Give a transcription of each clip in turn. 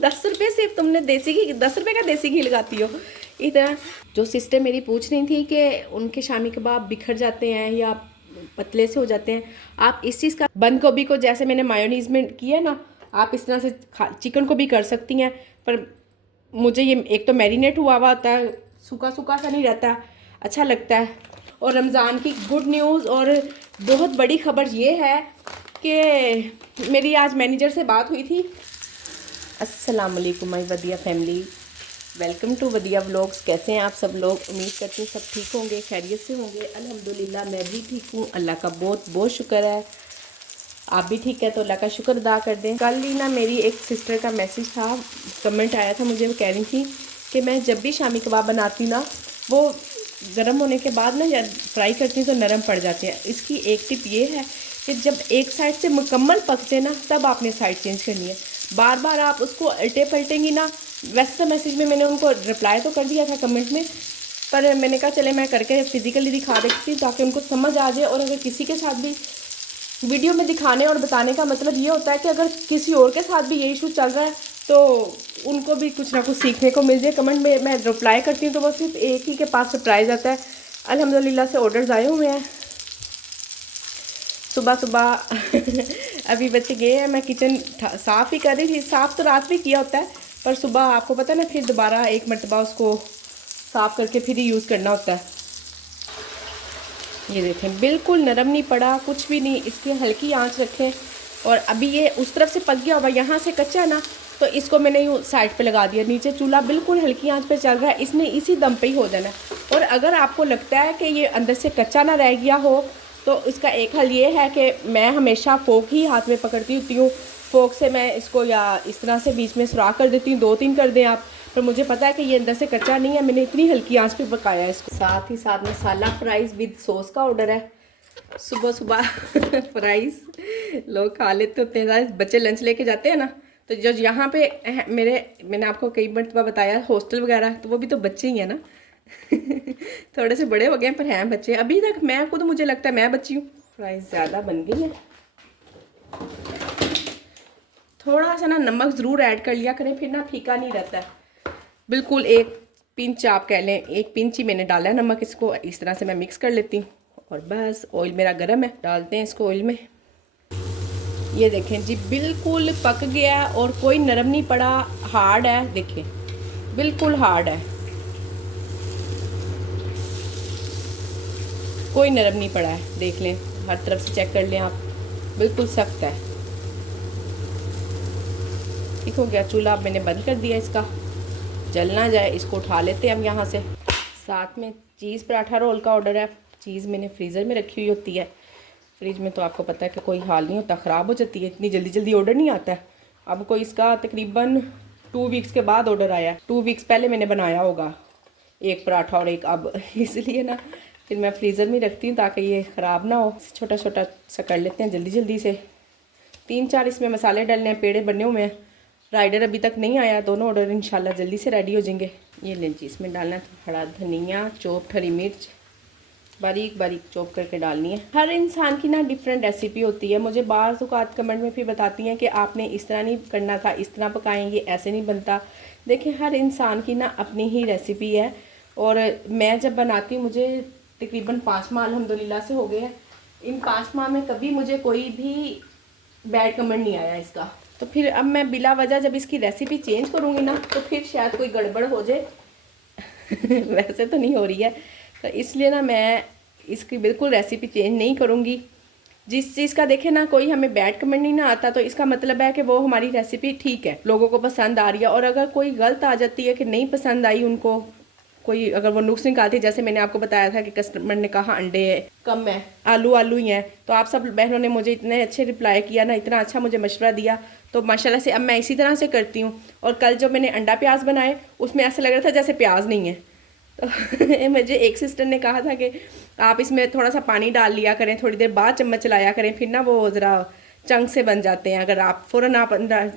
10 रुपये सिर्फ तुमने देसी घी, 10 रुपये का देसी घी लगाती हो इतना। जो सिस्टर मेरी पूछ रही थी कि उनके शामी कबाब बिखर जाते हैं या पतले से हो जाते हैं, आप इस चीज़ का बंद गोभी को जैसे मैंने मायोनीज में किया ना, आप इस तरह से चिकन को भी कर सकती हैं। पर मुझे ये एक तो मैरिनेट हुआ हुआ होता है, सूखा सूखा सा नहीं रहता, अच्छा लगता है। और रमज़ान की गुड न्यूज़ और बहुत बड़ी खबर ये है कि मेरी आज मैनेजर से बात हुई थी। अस्सलाम वालेकुम my Wadiya family, welcome to Wadiya vlogs. कैसे हैं आप सब लोग? उम्मीद करती हूँ सब ठीक होंगे, खैरियत से होंगे। अल्हम्दुलिल्लाह मैं भी ठीक हूँ, अल्लाह का बहुत बहुत शुक्र है। आप भी ठीक है तो अल्लाह का शुक्र अदा कर दें। कल ही ना मेरी एक सिस्टर का मैसेज था, कमेंट आया था मुझे, वो कह रही थी कि मैं जब भी शामी कबाब बनाती ना, वो गर्म होने के बाद ना या फ्राई करती हूँ तो नरम पड़ जाते हैं। इसकी एक टिप ये है कि जब एक साइड से मुकम्मल पकते ना, तब आपने साइड चेंज करनी है। बार बार आप उसको उल्टे पलटेंगी ना। वैसे तो मैसेज में मैंने उनको रिप्लाई तो कर दिया था कमेंट में, पर मैंने कहा चले मैं करके फिज़िकली दिखा देती हूँ ताकि उनको समझ आ जाए। और अगर किसी के साथ भी वीडियो में दिखाने और बताने का मतलब ये होता है कि अगर किसी और के साथ भी ये इशू चल रहा है तो उनको भी कुछ ना कुछ सीखने को मिल जाए। कमेंट में मैं रिप्लाई करती हूँ तो वो सिर्फ एक ही के पास सरप्राइज़ आता है। अल्हम्दुलिल्लाह से ऑर्डर्स आए हुए हैं। सुबह सुबह अभी बच्चे गए हैं, मैं किचन साफ़ ही कर रही थी। साफ़ तो रात में किया होता है, पर सुबह आपको पता है ना, फिर दोबारा एक मरतबा उसको साफ़ करके फिर ही यूज़ करना होता है। ये देखें बिल्कुल नरम नहीं पड़ा, कुछ भी नहीं। इसकी हल्की आंच रखें। और अभी ये उस तरफ से पक गया होगा, यहाँ से कच्चा ना, तो इसको मैंने यूँ साइड पे लगा दिया। नीचे चूल्हा बिल्कुल हल्की आंच पे चल रहा है, इसने इसी दम पे ही हो जाना है। और अगर आपको लगता है कि ये अंदर से कच्चा ना रह गया हो तो इसका एक हल ये है कि मैं हमेशा फोक ही हाथ में पकड़ती होती हूँ। फोक से मैं इसको या इस तरह से बीच में सुराख कर देती हूँ, 2-3 कर दें आप। पर मुझे पता है कि ये अंदर से कच्चा नहीं है, मैंने इतनी हल्की आंच पे पकाया है इसको। साथ ही साथ मसाला फ्राइज़ विद सॉस का ऑर्डर है। सुबह सुबह फ्राइज़ लोग खा लेते होते हैं, बच्चे लंच लेके जाते हैं ना, तो जो यहाँ पे मैंने आपको कई मरतबा बताया हॉस्टल वगैरह, तो वो भी तो बच्चे ही हैं ना। थोड़े से बड़े हो गए पर हैं बच्चे अभी तक। मैं खुद मुझे लगता है मैं बच्ची हूँ। फ्राइज़ ज़्यादा बन गई है, थोड़ा सा ना नमक ज़रूर ऐड कर लिया करें, फिर ना फीका नहीं रहता है। बिल्कुल एक पिंच आप कह लें, एक पिंच ही मैंने डाला है नमक। इसको इस तरह से मैं मिक्स कर लेती हूँ और बस। ऑयल मेरा गर्म है, डालते हैं इसको ऑयल में। ये देखें जी बिल्कुल पक गया है और कोई नरम नहीं पड़ा, हार्ड है। देखें बिल्कुल हार्ड है, कोई नरम नहीं पड़ा है। देख लें, हर तरफ से चेक कर लें आप, बिल्कुल सख्त है। ठीक हो गया। चूल्हा अब मैंने बंद कर दिया, इसका जल ना जाए। इसको उठा लेते हैं हम यहाँ से। साथ में चीज़ पराठा रोल का ऑर्डर है। चीज़ मैंने फ्रीज़र में रखी हुई होती है। फ्रिज में तो आपको पता है कि कोई हाल नहीं होता, ख़राब हो जाती है, इतनी जल्दी जल्दी ऑर्डर नहीं आता है। अब कोई इसका तकरीबन 2 वीक्स के बाद ऑर्डर आया है। 2 वीक्स पहले मैंने बनाया होगा एक पराठा और एक अब, इसलिए ना फिर मैं फ्रीज़र में रखती हूँ ताकि ये ख़राब ना हो। छोटा छोटा सा कर लेते हैं जल्दी जल्दी से। 3-4 इसमें मसाले डालने हैं, पेड़े बने हुए हैं। राइडर अभी तक नहीं आया, दोनों ऑर्डर इंशाल्लाह जल्दी से रेडी हो जाएंगे। ये लें जी, इसमें डालना है हरा धनिया, चॉप्ड हरी मिर्च बारीक बारीक चॉप करके डालनी है। हर इंसान की ना डिफरेंट रेसिपी होती है। मुझे बाज़ औक़ात कमेंट में फिर बताती हैं कि आपने इस तरह नहीं करना था, इस तरह पकाएं, ये ऐसे नहीं बनता। देखिए हर इंसान की ना अपनी ही रेसिपी है। और मैं जब बनाती हूँ, मुझे तकरीबन 5 माह अल्हम्दुलिल्लाह से हो गए हैं। इन 5 माह में कभी मुझे कोई भी बैड कमेंट नहीं आया इसका। तो फिर अब मैं बिला वजह जब इसकी रेसिपी चेंज करूँगी ना, तो फिर शायद कोई गड़बड़ हो जाए। वैसे तो नहीं हो रही है, तो इसलिए ना मैं इसकी बिल्कुल रेसिपी चेंज नहीं करूँगी। जिस चीज़ का देखे ना कोई हमें बैड कमेंट नहीं ना आता, तो इसका मतलब है कि वो हमारी रेसिपी ठीक है, लोगों को पसंद आ रही है। और अगर कोई गलत आ जाती है कि नहीं पसंद आई उनको, कोई अगर वो नुक्स निकालती, जैसे मैंने आपको बताया था कि कस्टमर ने कहा अंडे कम है, आलू आलू ही हैं, तो आप सब बहनों ने मुझे इतने अच्छे रिप्लाई किया ना, इतना अच्छा मुझे मशवरा दिया, तो माशाल्लाह से अब मैं इसी तरह से करती हूँ। और कल जब मैंने अंडा प्याज बनाए, उसमें ऐसा लग रहा था जैसे प्याज नहीं है। तो मुझे एक सिस्टर ने कहा था कि आप इसमें थोड़ा सा पानी डाल लिया करें, थोड़ी देर बाद चम्मच चलाया करें, फिर ना वो ज़रा चंक से बन जाते हैं। अगर आप फ़ौरन आप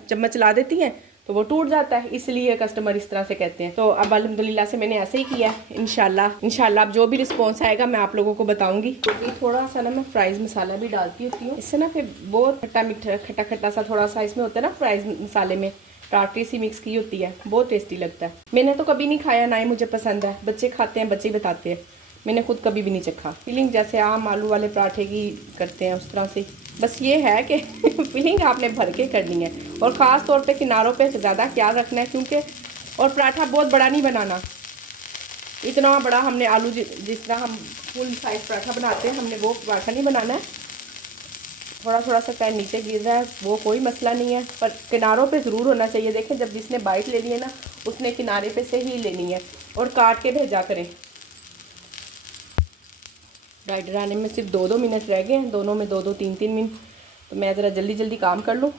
चम्मच चला देती हैं तो वो टूट जाता है, इसलिए कस्टमर इस तरह से कहते हैं। तो अब अल्हम्दुलिल्लाह से मैंने ऐसे ही किया है। इंशाल्लाह अब जो भी रिस्पॉन्स आएगा मैं आप लोगों को बताऊंगी। तो भी थोड़ा सा ना मैं फ्राइज़ मसाला भी डालती होती हूँ, इससे ना फिर बहुत खट्टा मीठा खट्टा खट्टा सा थोड़ा सा इसमें होता है ना फ्राइज़ मसाले में, टाटरी सी मिक्स की होती है, बहुत टेस्टी लगता है। मैंने तो कभी नहीं खाया, ना ही मुझे पसंद है। बच्चे खाते हैं, बच्चे ही बताते हैं, मैंने खुद कभी भी नहीं चखा। फीलिंग जैसे आम आलू वाले पराठे की करते हैं उस तरह से, बस ये है कि फीलिंग आपने भर के करनी है, और ख़ास तौर पे किनारों पे ज़्यादा ख्याल रखना है, क्योंकि और पराठा बहुत बड़ा नहीं बनाना। इतना बड़ा हमने आलू जिस तरह हम फुल साइज़ पराठा बनाते हैं, हमने वो पराठा नहीं बनाना है। थोड़ा थोड़ा सा पैन नीचे गिर रहा है वो कोई मसला नहीं है, पर किनारों पे ज़रूर होना चाहिए। देखें, जब जिसने बाइट लेनी है ना, उसने किनारे पे से ही लेनी है, और काट के भेजा करें। राइडर आने में सिर्फ 2-2 मिनट रह गए हैं, दोनों में 2-2 3-3 मिनट, तो मैं ज़रा जल्दी जल्दी काम कर लूँ।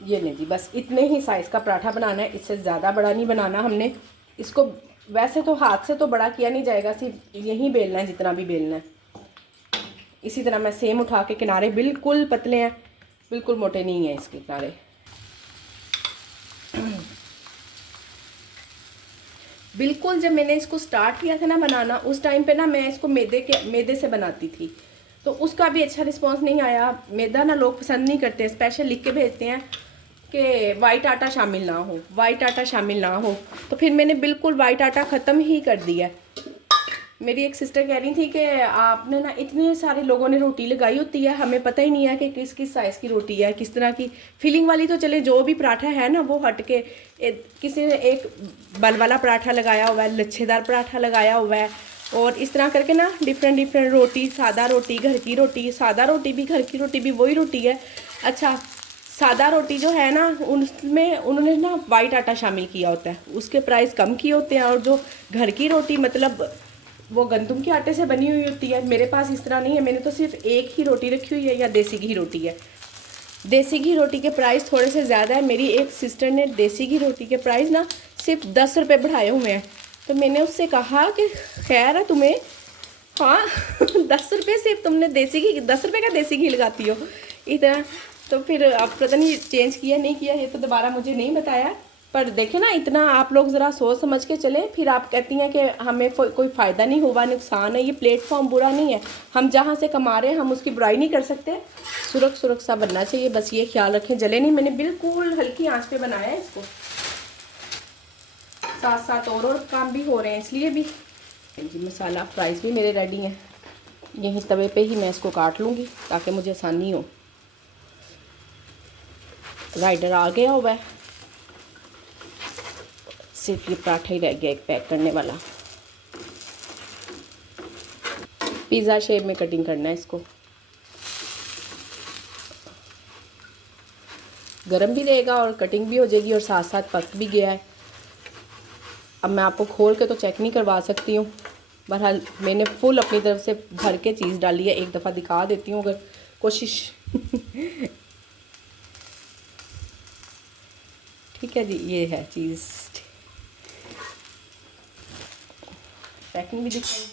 ये नहीं जी, बस इतने ही साइज़ का पराठा बनाना है, इससे ज़्यादा बड़ा नहीं बनाना हमने इसको। वैसे तो हाथ से तो बड़ा किया नहीं जाएगा, सिर्फ यही बेलना है जितना भी बेलना है। इसी तरह मैं सेम उठा के, किनारे बिल्कुल पतले हैं, बिल्कुल मोटे नहीं हैं इसके किनारे। बिल्कुल जब मैंने इसको स्टार्ट किया था ना बनाना, उस टाइम पे ना मैं इसको मैदे से बनाती थी, तो उसका भी अच्छा रिस्पांस नहीं आया। मैदा ना लोग पसंद नहीं करते, स्पेशल लिख के भेजते हैं कि वाइट आटा शामिल ना हो, वाइट आटा शामिल ना हो। तो फिर मैंने बिल्कुल वाइट आटा ख़त्म ही कर दिया। मेरी एक सिस्टर कह रही थी कि आपने ना, इतने सारे लोगों ने रोटी लगाई होती है, हमें पता ही नहीं है कि किस किस साइज़ की रोटी है, किस तरह की फीलिंग वाली। तो चले जो भी पराठा है ना वो हट के, किसी ने एक बल वाला पराठा लगाया हुआ है, लच्छेदार पराठा लगाया हुआ है, और इस तरह करके ना डिफरेंट रोटी, सादा रोटी, घर की रोटी, सादा रोटी भी घर की रोटी भी वही रोटी है। अच्छा, सादा रोटी जो है ना, उसमें उन्होंने ना वाइट आटा शामिल किया होता है, उसके प्राइस कम किए होते हैं। और जो घर की रोटी मतलब वो गंदम के आटे से बनी हुई होती है। मेरे पास इस तरह नहीं है, मैंने तो सिर्फ एक ही रोटी रखी हुई है, या देसी घी रोटी है। देसी घी रोटी के प्राइस थोड़े से ज़्यादा है। मेरी एक सिस्टर ने देसी घी रोटी के प्राइस ना सिर्फ 10 रुपये बढ़ाए हुए हैं। तो मैंने उससे कहा कि खैर है तुम्हें, हाँ 10 रुपये सिर्फ तुमने देसी घी, 10 रुपये का देसी घी लगाती हो इतना। तो फिर अब पता नहीं चेंज किया नहीं किया, ये तो दोबारा मुझे नहीं बताया। पर देखें ना, इतना आप लोग ज़रा सोच समझ के चलें। फिर आप कहती हैं कि हमें कोई फ़ायदा नहीं हुआ, नुकसान है। ये प्लेटफॉर्म बुरा नहीं है, हम जहाँ से कमा रहे हैं हम उसकी बुराई नहीं कर सकते। सुरक्षा बनना चाहिए, बस ये ख्याल रखें जले नहीं। मैंने बिल्कुल हल्की आंच पे बनाया है इसको, साथ साथ और काम भी हो रहे हैं इसलिए भी। जी मसाला फ्राइज़ भी मेरे रेडी हैं, यहीं तवे पे ही मैं इसको काट लूँगी ताकि मुझे आसानी हो। राइडर आ गया हुआ है, सिर्फ ये पराठा ही रह गया एक पैक करने वाला। पिज़्ज़ा शेप में कटिंग करना है इसको, गरम भी रहेगा और कटिंग भी हो जाएगी, और साथ साथ पक भी गया है। अब मैं आपको खोल के तो चेक नहीं करवा सकती हूँ, बहरहाल मैंने फुल अपनी तरफ से भर के चीज़ डाली है। एक दफ़ा दिखा देती हूँ अगर कोशिश ठीक है जी, ये है चीज़, पैकिंग भी दिखाई।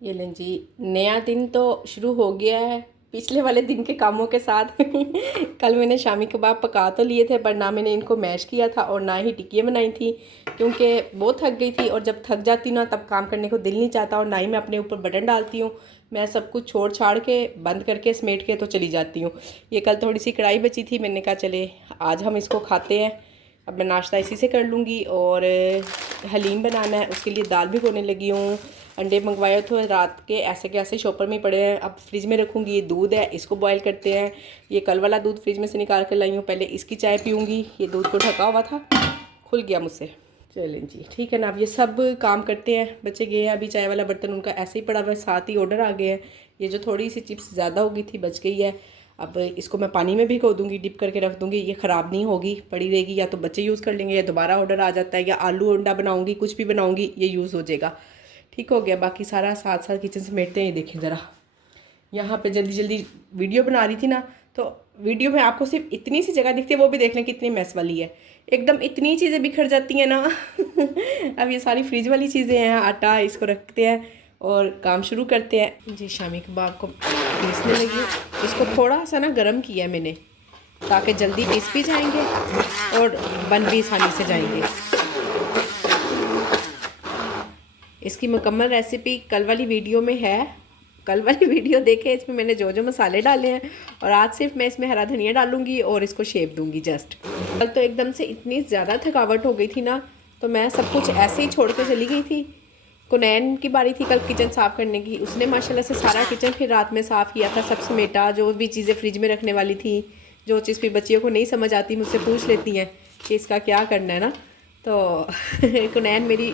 ये लें जी, नया दिन तो शुरू हो गया है पिछले वाले दिन के कामों के साथ। कल मैंने शामी कबाब पका तो लिए थे, पर ना मैंने इनको मैश किया था और ना ही टिक्कियाँ बनाई थी, क्योंकि बहुत थक गई थी। और जब थक जाती ना तब काम करने को दिल नहीं चाहता, और ना ही मैं अपने ऊपर बटन डालती हूँ। मैं सब कुछ छोड़ छाड़ के बंद करके समेट के तो चली जाती हूँ। ये कल थोड़ी सी कढ़ाई बची थी, मैंने कहा चले आज हम इसको खाते हैं। अब मैं नाश्ता इसी से कर लूँगी, और हलीम बनाना है, उसके लिए दाल भिगोने लगी हूँ। अंडे मंगवाए थे रात के, ऐसे के ऐसे शॉपर में पड़े हैं, अब फ्रिज में रखूँगी। ये दूध है, इसको बॉयल करते हैं। ये कल वाला दूध फ्रिज में से निकाल कर लाई हूँ, पहले इसकी चाय पीऊँगी। ये दूध को ढका हुआ था, खुल गया मुझसे। चलें जी, ठीक है ना। अब ये सब काम करते हैं, बच्चे गए हैं अभी, चाय वाला बर्तन उनका ऐसे ही पड़ा हुआ है, साथ ही ऑर्डर आ गए हैं। ये जो थोड़ी सी चिप्स ज़्यादा हो गई थी बच गई है, अब इसको मैं पानी में भिगो दूँगी, डिप करके रख दूँगी। ये ख़राब नहीं होगी, पड़ी रहेगी, या तो बच्चे यूज़ कर लेंगे, या दोबारा ऑर्डर आ जाता है, या आलू अंडा बनाऊँगी, कुछ भी बनाऊँगी, ये यूज़ हो जाएगा। ठीक हो गया। बाकी सारा साथ साथ किचन समेटते हैं। ये देखें ज़रा, यहाँ पे जल्दी जल्दी वीडियो बना रही थी ना, तो वीडियो में आपको सिर्फ इतनी सी जगह दिखती है, वो भी देख लें कितनी मैस वाली है, एकदम इतनी चीज़ें बिखर जाती हैं ना। अब ये सारी फ्रिज वाली चीज़ें हैं, आटा इसको रखते हैं और काम शुरू करते हैं जी। शामी कबाब को पीसने लगी, इसको थोड़ा सा ना गर्म किया है मैंने, ताकि जल्दी पीस भी जाएंगे और बन भी आसानी से जाएंगे। इसकी मुकम्मल रेसिपी कल वाली वीडियो में है, कल वाली वीडियो देखें, इसमें मैंने जो जो मसाले डाले हैं, और आज सिर्फ मैं इसमें हरा धनिया डालूंगी और इसको शेप दूंगी जस्ट। कल तो एकदम से इतनी ज़्यादा थकावट हो गई थी ना, तो मैं सब कुछ ऐसे ही छोड़ के चली गई थी। कुनैन की बारी थी कल किचन साफ़ करने की, उसने माशाल्लाह से सारा किचन फिर रात में साफ़ किया था, सब समेटा, जो भी चीज़ें फ्रिज में रखने वाली थी, जो चीज़ फिर बच्चियों को नहीं समझ आती मुझसे पूछ लेती हैं कि इसका क्या करना है ना। तो कुनैन मेरी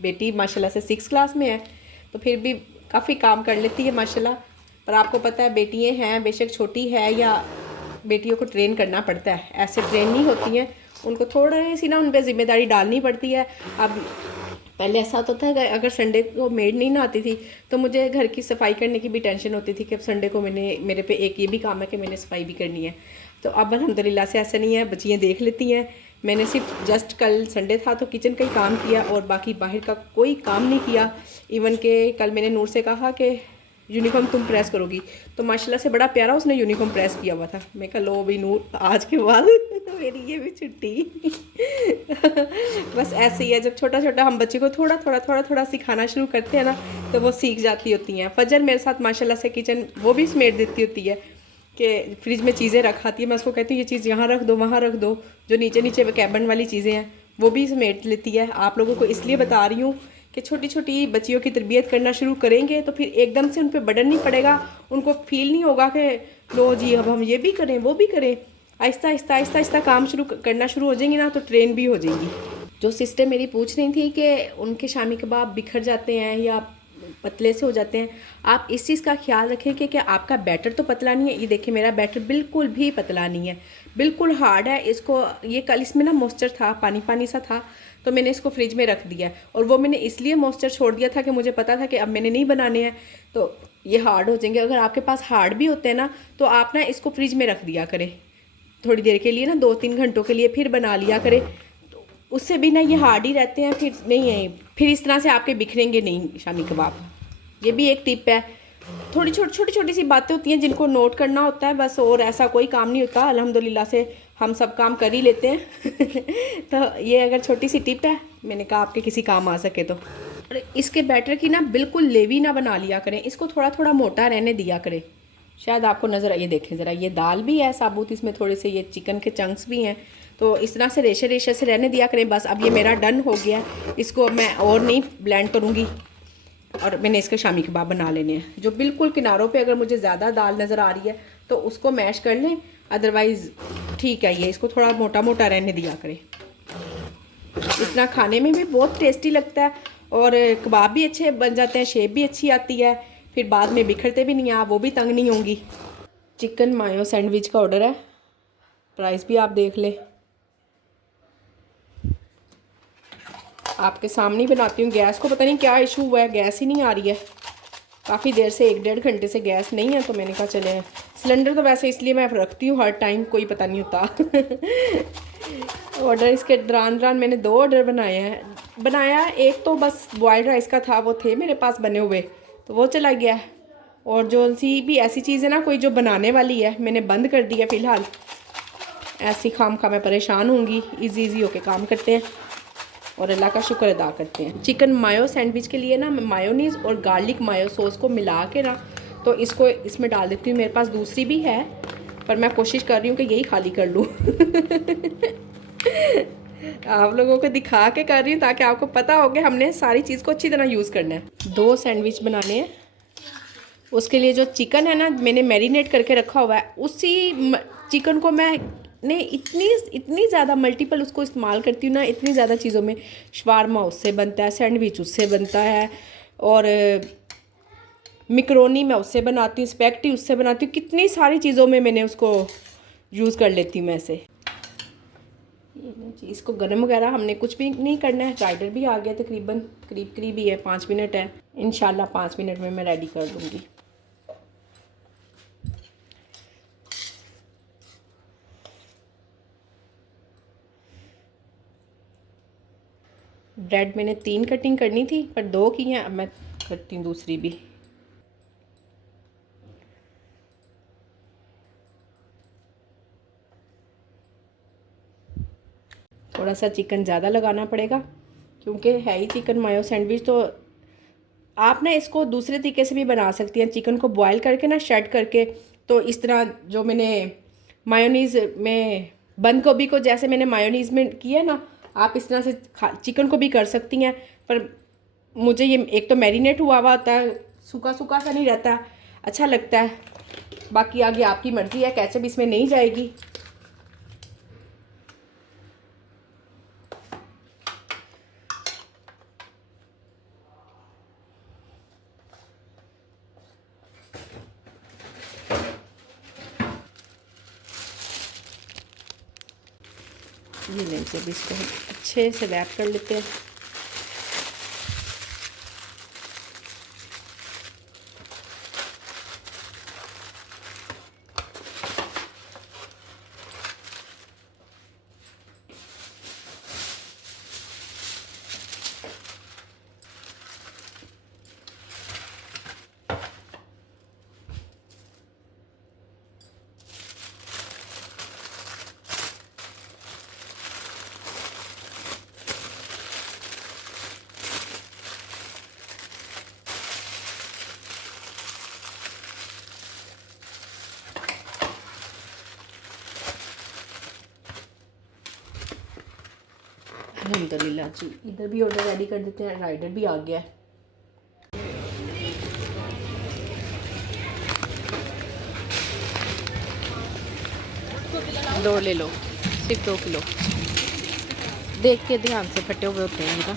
बेटी माशाल्लाह से 6 क्लास में है, तो फिर भी काफ़ी काम कर लेती है माशाल्लाह। पर आपको पता है बेटियाँ हैं, बेशक छोटी है या, बेटियों को ट्रेन करना पड़ता है, ऐसे ट्रेन नहीं होती हैं, उनको थोड़ी सी ना उन पर ज़िम्मेदारी डालनी पड़ती है। अब पहले ऐसा होता था कि अगर संडे को मेड नहीं ना आती थी तो मुझे घर की सफाई करने की भी टेंशन होती थी कि अब संडे को मेरे पे एक ये भी काम है कि मैंने सफाई भी करनी है। तो अब अल्हम्दुलिल्लाह से ऐसा नहीं है, बच्चियाँ देख लेती हैं। मैंने सिर्फ जस्ट कल संडे था तो किचन का ही काम किया और बाकी बाहर का कोई काम नहीं किया। इवन के कल मैंने नूर से कहा कि यूनिफॉर्म तुम प्रेस करोगी, तो माशाल्लाह से बड़ा प्यारा उसने यूनिफॉर्म प्रेस किया हुआ था। मैं कहा लो भाई नूर, आज के बाद मेरी ये भी छुट्टी। बस ऐसे ही है, जब छोटा छोटा हम बच्चे को थोड़ा सिखाना शुरू करते हैं ना, तो वो सीख जाती होती हैं। फजर मेरे साथ माशाल्लाह से किचन वो भी समेट देती होती है कि फ्रिज में चीज़ें रखाती है, मैं उसको कहती हूँ ये चीज़ यहाँ रख दो, वहाँ रख दो, जो नीचे नीचे कैबिन वाली चीज़ें हैं वो भी समेट लेती है। आप लोगों को इसलिए बता रही हूँ कि छोटी छोटी बच्चियों की तरबियत करना शुरू करेंगे तो फिर एकदम से उन पर बर्डन नहीं पड़ेगा, उनको फील नहीं होगा कि लो जी अब हम ये भी करें वो भी करें। आहिस्ता आहिस्ता आहिस्ता आहिस्ता काम करना शुरू हो जाएंगी ना, तो ट्रेन भी हो जाएंगी। जो सिस्टर मेरी पूछ रही थी कि उनके शामी कबाब बिखर जाते हैं या पतले से हो जाते हैं, आप इस चीज़ का ख्याल रखें कि आपका बैटर तो पतला नहीं है। ये देखिए मेरा बैटर बिल्कुल भी पतला नहीं है, बिल्कुल हार्ड है। इसको ये कल इसमें ना मॉइस्चर था, पानी पानी सा था, तो मैंने इसको फ्रिज में रख दिया, और वो मैंने इसलिए मॉइस्चर छोड़ दिया था कि मुझे पता था कि अब मैंने नहीं बनाने हैं तो ये हार्ड हो जाएंगे। अगर आपके पास हार्ड भी होते हैं ना, तो आप ना इसको फ्रिज में रख दिया करें थोड़ी देर के लिए ना, 2-3 घंटों के लिए, फिर बना लिया करें। तो उससे भी ना ये हार्ड ही रहते हैं, फिर नहीं है, फिर इस तरह से आपके बिखरेंगे नहीं शामी कबाब। ये भी एक टिप है। थोड़ी छोटी सी बातें होती हैं जिनको नोट करना होता है बस, और ऐसा कोई काम नहीं होता। अल्हम्दुलिल्लाह से हम सब काम कर ही लेते हैं। तो ये अगर छोटी सी टिप है, मैंने कहा आपके किसी काम आ सके तो। और इसके बैटर की ना बिल्कुल लेवी ना बना लिया करें, इसको थोड़ा थोड़ा मोटा रहने दिया करें। शायद आपको नज़र आइए, देखें ज़रा, ये दाल भी है साबुत, इसमें थोड़े से ये चिकन के चंक्स भी हैं, तो इस तरह से रेशे रेशे से रहने दिया करें। बस अब ये मेरा डन हो गया, इसको मैं और नहीं ब्लेंड करूँगी, और मैंने इसके शामी कबाब बना लेने हैं। जो बिल्कुल किनारों पे अगर मुझे ज़्यादा दाल नज़र आ रही है तो उसको मैश कर लें, अदरवाइज़ ठीक है, ये इसको थोड़ा मोटा मोटा रहने दिया करें। इस तरह खाने में भी बहुत टेस्टी लगता है, और कबाब भी अच्छे बन जाते हैं, शेप भी अच्छी आती है, फिर बाद में बिखरते भी नहीं हैं, आप वो भी तंग नहीं होंगी। चिकन मायो सैंडविच का ऑर्डर है, प्राइस भी आप देख लें। आपके सामने ही बनाती हूँ। गैस को पता नहीं क्या इशू हुआ है, गैस ही नहीं आ रही है, काफ़ी देर से 1-1.5 घंटे से गैस नहीं है, तो मैंने कहा चले। सिलेंडर तो वैसे इसलिए मैं रखती हूँ हर टाइम, कोई पता नहीं होता। ऑर्डर इसके दौरान मैंने 2 ऑर्डर बनाया। एक तो बस बॉयल्ड राइस का था, वो थे मेरे पास बने हुए, तो वो चला गया। और जो सी भी ऐसी चीज़ है ना कोई जो बनाने वाली है, मैंने बंद कर दी है फ़िलहाल। ऐसी खाम खा मैं परेशान होंगी, ईजी होके काम करते हैं और अल्लाह का शुक्र अदा करते हैं। चिकन मायो सैंडविच के लिए ना मैं मायोनीज़ और गार्लिक मायो सॉस को मिला के ना, तो इसको इसमें डाल देती हूँ। मेरे पास दूसरी भी है, पर मैं कोशिश कर रही हूँ कि यही खाली कर लूँ। आप लोगों को दिखा के कर रही हूँ ताकि आपको पता हो कि हमने सारी चीज़ को अच्छी तरह यूज़ करना है। 2 सैंडविच बनाने हैं, उसके लिए जो चिकन है ना मैंने मैरिनेट करके रखा हुआ है, उसी चिकन को मैं इतनी ज़्यादा मल्टीपल उसको इस्तेमाल करती हूँ ना, इतनी ज़्यादा चीज़ों में। शवारमा उससे बनता है, सैंडविच उससे बनता है, और मिक्रोनी मैं उससे बनाती हूँ, स्पैगेटी उससे बनाती हूँ, कितनी सारी चीज़ों में मैंने उसको यूज़ कर लेती हूँ मैं ऐसे। इसको गर्म वगैरह हमने कुछ भी नहीं करना है। राइडर भी आ गया तकरीबन, करीब ही है, 5 मिनट है, इंशाल्लाह 5 मिनट में मैं रेडी कर दूँगी। ब्रेड मैंने 3 कटिंग करनी थी पर 2 की हैं, अब मैं करती हूँ दूसरी भी। थोड़ा सा चिकन ज़्यादा लगाना पड़ेगा क्योंकि है ही चिकन मायो सैंडविच, तो आप ना इसको दूसरे तरीके से भी बना सकती हैं, चिकन को बॉयल करके ना शेड करके। तो इस तरह जो मैंने मायोनीज़ में बंद गोभी को जैसे मैंने मायोनीज़ में किया ना, आप इस तरह से चिकन को भी कर सकती हैं। पर मुझे ये एक तो मैरिनेट हुआ हुआ होता है, सूखा सूखा सा नहीं रहता, अच्छा लगता है। बाकी आगे आपकी मर्ज़ी है, केचप इसमें नहीं जाएगी। ये लेंगे, अब इसको हम अच्छे से रैप कर लेते हैं। अल्हम्दुलिल्लाह जी, इधर भी ऑर्डर रेडी कर देते हैं, राइडर भी आ गया है। दो ले लो, सिर्फ 2 किलो। देख के ध्यान से, फटे हुए होते हैं ना।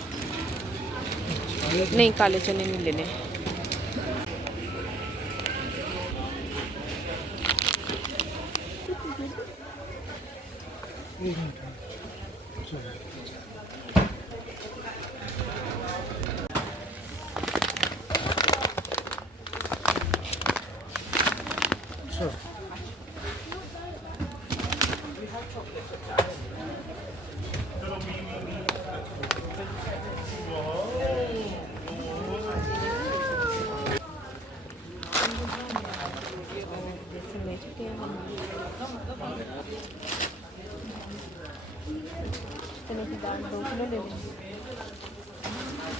नहीं, काले चने नहीं लेने। चने की दाल 2 किलो ले लेंगे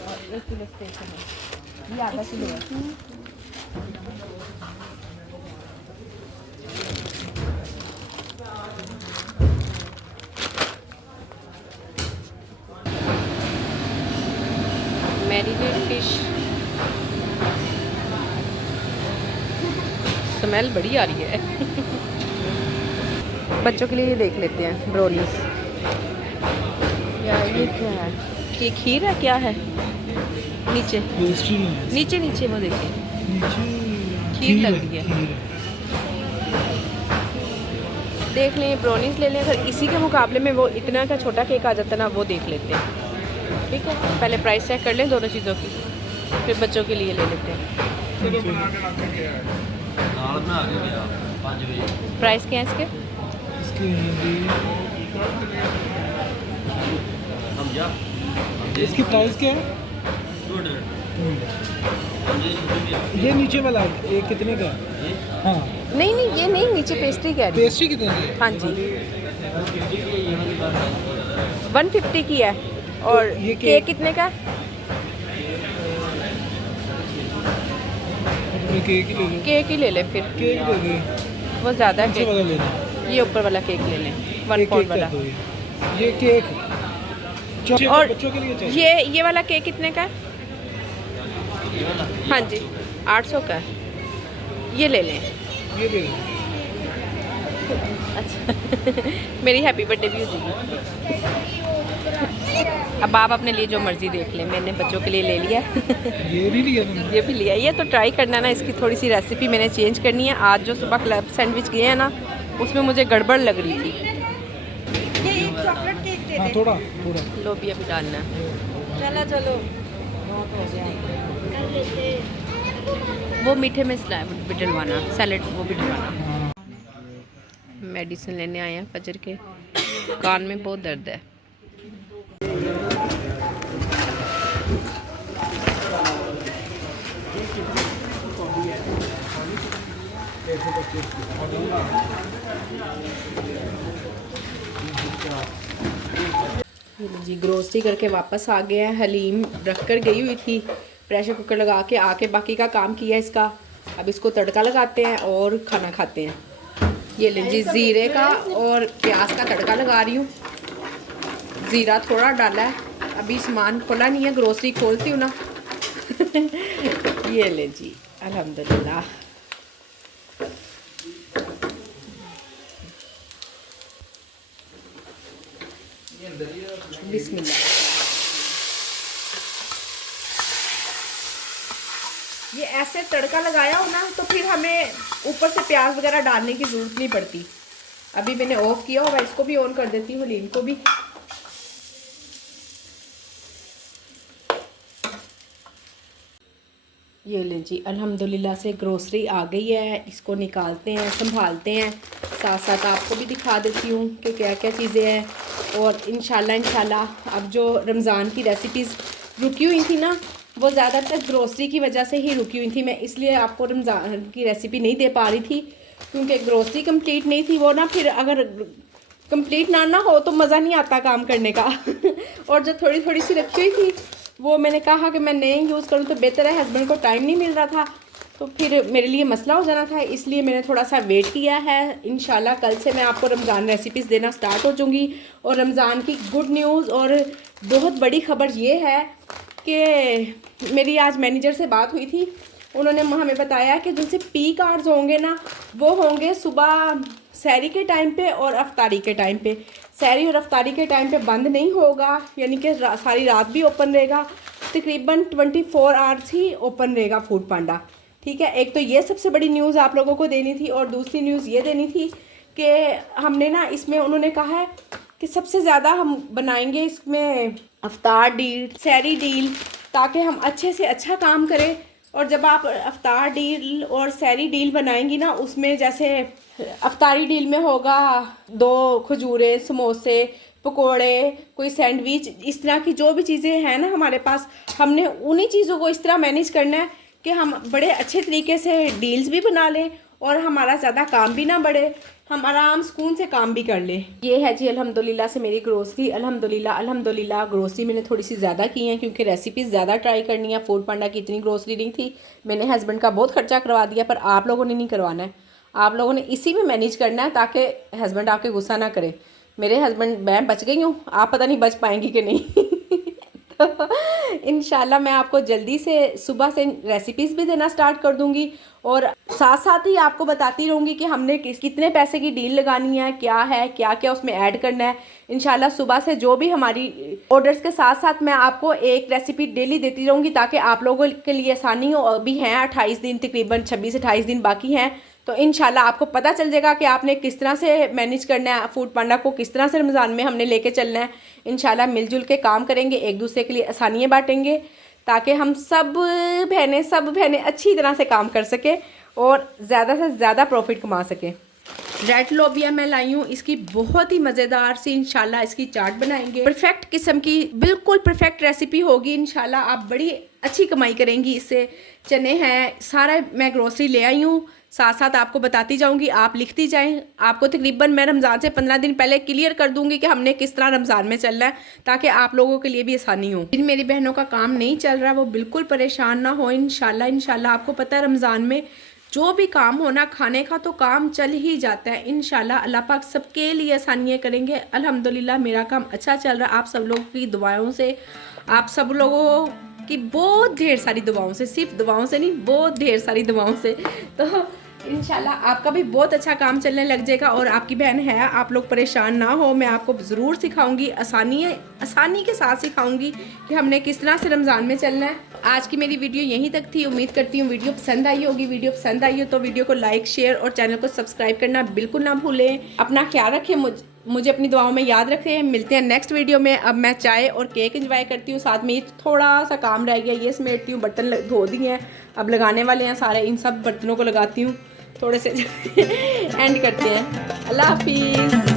और 1 किलो स्पेशल है, ये आधा किलो है। मैरिनेट फिश, स्मेल बड़ी आ रही है। बच्चों के लिए ये देख लेते हैं, ब्रोनीस। यार ये क्या है? ये खीर है क्या है? नीचे नीचे नीचे वो देखिए, खीर लग रही है। देख लें, ब्रोनीस ले लें। अगर इसी के मुकाबले में वो इतना का छोटा केक आ जाता ना, वो देख लेते हैं। ठीक है, पहले प्राइस चेक कर लें दोनों चीज़ों की, फिर बच्चों के लिए ले लेते हैं। प्राइस क्या है इसके? इसकी प्राइस क्या है? ये नीचे वाला ये कितने का? हाँ नहीं नहीं, ये नहीं, नीचे पेस्ट्री कह रही है। पेस्ट्री कितने की है? हाँ जी, 150 की है। और ये केक कितने का? केक ही ले लो। केक ही ले ले फिर, केक दे दे, वो ज़्यादा है। नीचे वाला ले लो। ये ऊपर वाला केक ले लें, 1 एक पाउंड केक वाला। कर दो ये केक और बच्चों के लिए चाहिए। ये वाला केक कितने का है? हाँ जी, 800 का है। ये ले लें। ये दे दो। अच्छा मेरी हैप्पी बर्थडे भी हो जाएगी। अब आप अपने लिए जो मर्ज़ी देख लें, मैंने बच्चों के लिए ले लिया। ये भी लिया तुमने? ये भी लिया। ये तो ट्राई करना ना, इसकी थोड़ी सी रेसिपी मैंने चेंज करनी है। आज जो सुबह क्लब सैंडविच गए हैं ना, उसमें मुझे गड़बड़ लग रही थी। हाँ थोड़ा थोड़ा लोबिया भी डालना है। चलो वो मीठे में भी डलवाना, सैलेड वो भी डलवाना। मेडिसिन लेने आए हैं फजर के, कान में बहुत दर्द है। जी ग्रोसरी करके वापस आ गए हैं। हलीम रख कर गई हुई थी, प्रेशर कुकर लगा के आके बाकी का काम किया इसका। अब इसको तड़का लगाते हैं और खाना खाते हैं। ये लीजिए ज़ीरे का और प्याज का तड़का लगा रही हूँ। ज़ीरा थोड़ा डाला है, अभी सामान खोला नहीं है, ग्रोसरी खोलती हूँ ना। ये ले जी, अल्हम्दुलिल्लाह। बिस्मिल्लाह। ये ऐसे तड़का लगाया हो ना तो फिर हमें ऊपर से प्याज वगैरह डालने की ज़रूरत नहीं पड़ती। अभी मैंने ऑफ किया होगा, इसको भी ऑन कर देती हूँ, लीन को भी। ये ले जी, अल्हम्दुलिल्लाह से ग्रोसरी आ गई है। इसको निकालते हैं, संभालते हैं, साथ साथ आपको भी दिखा देती हूँ कि क्या क्या चीज़ें हैं। और इंशाल्लाह अब जो रमज़ान की रेसिपीज़ रुकी हुई थी ना, वो ज़्यादातर ग्रोसरी की वजह से ही रुकी हुई थी। मैं इसलिए आपको रमज़ान की रेसिपी नहीं दे पा रही थी क्योंकि ग्रोसरी कंप्लीट नहीं थी। वो ना फिर अगर कंप्लीट ना हो तो मज़ा नहीं आता काम करने का। और जो थोड़ी थोड़ी सी रखी हुई थी वो मैंने कहा कि मैं नहीं यूज़ करूँ तो बेहतर है, हस्बैंड को टाइम नहीं मिल रहा था तो फिर मेरे लिए मसला हो जाना था, इसलिए मैंने थोड़ा सा वेट किया है। इंशाल्लाह कल से मैं आपको रमज़ान रेसिपीज़ देना स्टार्ट हो जाऊँगी। और रमज़ान की गुड न्यूज़ और बहुत बड़ी खबर ये है कि मेरी आज मैनेजर से बात हुई थी। उन्होंने हमें बताया कि जिनसे पीक आवर्स होंगे ना, वो होंगे सुबह सहरी के टाइम पे और अफ्तारी के टाइम पे। सहरी और अफ्तारी के टाइम पे बंद नहीं होगा, यानी कि सारी रात भी ओपन रहेगा। तकरीबन 24 आवर्स ही ओपन रहेगा फूड पांडा। ठीक है, एक तो ये सबसे बड़ी न्यूज़ आप लोगों को देनी थी। और दूसरी न्यूज़ ये देनी थी कि हमने ना इसमें उन्होंने कहा है कि सबसे ज़्यादा हम बनाएंगे इसमें अफ्तार डील, सहरी डील, ताकि हम अच्छे से अच्छा काम करें। और जब आप अफ्तार डील और सहरी डील बनाएंगी ना, उसमें जैसे अफ्तारी डील में होगा 2 खजूरें, समोसे, पकोड़े, कोई सैंडविच, इस तरह की जो भी चीज़ें हैं ना हमारे पास, हमने उन्हीं चीज़ों को इस तरह मैनेज करना है कि हम बड़े अच्छे तरीके से डील्स भी बना लें और हमारा ज़्यादा काम भी ना बढ़े, हम आराम सुकून से काम भी कर लें। ये है जी अल्हम्दुलिल्लाह से मेरी ग्रोसरी। अल्हम्दुलिल्लाह ग्रोसरी मैंने थोड़ी सी ज़्यादा की है क्योंकि रेसिपीज़ ज़्यादा ट्राई करनी है। फूड पांडा की इतनी ग्रोसरी नहीं थी, मैंने हस्बैंड का बहुत खर्चा करवा दिया, पर आप लोगों ने नहीं करवाना है, आप लोगों ने इसी में मैनेज करना है ताकि हस्बैंड आपके गुस्सा ना करे। मेरे हस्बैंड, मैं बच गई हूँ, आप पता नहीं बच पाएंगी कि नहीं। तो इंशाल्लाह मैं आपको जल्दी से सुबह से रेसिपीज़ भी देना स्टार्ट कर दूंगी और साथ साथ ही आपको बताती रहूँगी कि हमने कितने पैसे की डील लगानी है, क्या क्या उसमें ऐड करना है। इंशाल्लाह सुबह से जो भी हमारी ऑर्डर्स के साथ साथ मैं आपको एक रेसिपी डेली देती रहूँगी ताकि आप लोगों के लिए आसानी हो। अभी हैं 28 दिन, तकरीबन 26-28 दिन बाकी हैं, तो इंशाल्लाह आपको पता चल जाएगा कि आपने किस तरह से मैनेज करना है फूड पांडा को, किस तरह से रमज़ान में हमने लेके चलना है। इंशाल्लाह मिलजुल के काम करेंगे, एक दूसरे के लिए आसानियाँ बांटेंगे ताकि हम सब बहनें अच्छी तरह से काम कर सकें और ज़्यादा से ज़्यादा प्रॉफिट कमा सकें। रेड लोबिया मैं लाई हूँ, इसकी बहुत ही मज़ेदार सी इंशाल्लाह इसकी चाट बनाएंगे। परफेक्ट किस्म की, बिल्कुल परफेक्ट रेसिपी होगी। इंशाल्लाह आप बड़ी अच्छी कमाई करेंगी इससे। चने हैं, सारा मैं ग्रोसरी ले आई हूँ, साथ साथ आपको बताती जाऊंगी, आप लिखती जाएं। आपको तकरीबन मैं रमज़ान से 15 दिन पहले क्लियर कर दूंगी कि हमने किस तरह रमज़ान में चलना है ताकि आप लोगों के लिए भी आसानी हो। जिन मेरी बहनों का काम नहीं चल रहा वो बिल्कुल परेशान ना हो। इंशाल्लाह आपको पता है रमज़ान में जो भी काम होना, खाने का तो काम चल ही जाता है। इंशाल्लाह अल्लाह पाक सबके लिए आसानियाँ करेंगे। अल्हम्दुलिल्लाह मेरा काम अच्छा चल रहा है, आप सब लोगों की दुआओं से, आप सब लोगों की बहुत ढेर सारी दुआओं से, सिर्फ दुआओं से नहीं, बहुत ढेर सारी दुआओं से। तो इंशाल्लाह आपका भी बहुत अच्छा काम चलने लग जाएगा। और आपकी बहन है, आप लोग परेशान ना हो, मैं आपको ज़रूर सिखाऊंगी, आसानी के साथ सिखाऊंगी कि हमने किस तरह से रमज़ान में चलना है। आज की मेरी वीडियो यहीं तक थी, उम्मीद करती हूँ वीडियो पसंद आई होगी। वीडियो पसंद आई हो तो वीडियो को लाइक, शेयर और चैनल को सब्सक्राइब करना बिल्कुल ना भूलें। अपना ख्याल रखें, मुझे अपनी दुआओं में याद रखें। मिलते हैं नेक्स्ट वीडियो में। अब मैं चाय और केक एंजॉय करती हूँ, साथ में ये थोड़ा सा काम रह गया, ये समेटती हूँ, बर्तन धो दिए हैं, अब लगाने वाले हैं सारे, इन सब बर्तनों को लगाती हूँ, थोड़े से एंड करते हैं। अल्लाह हाफिज़।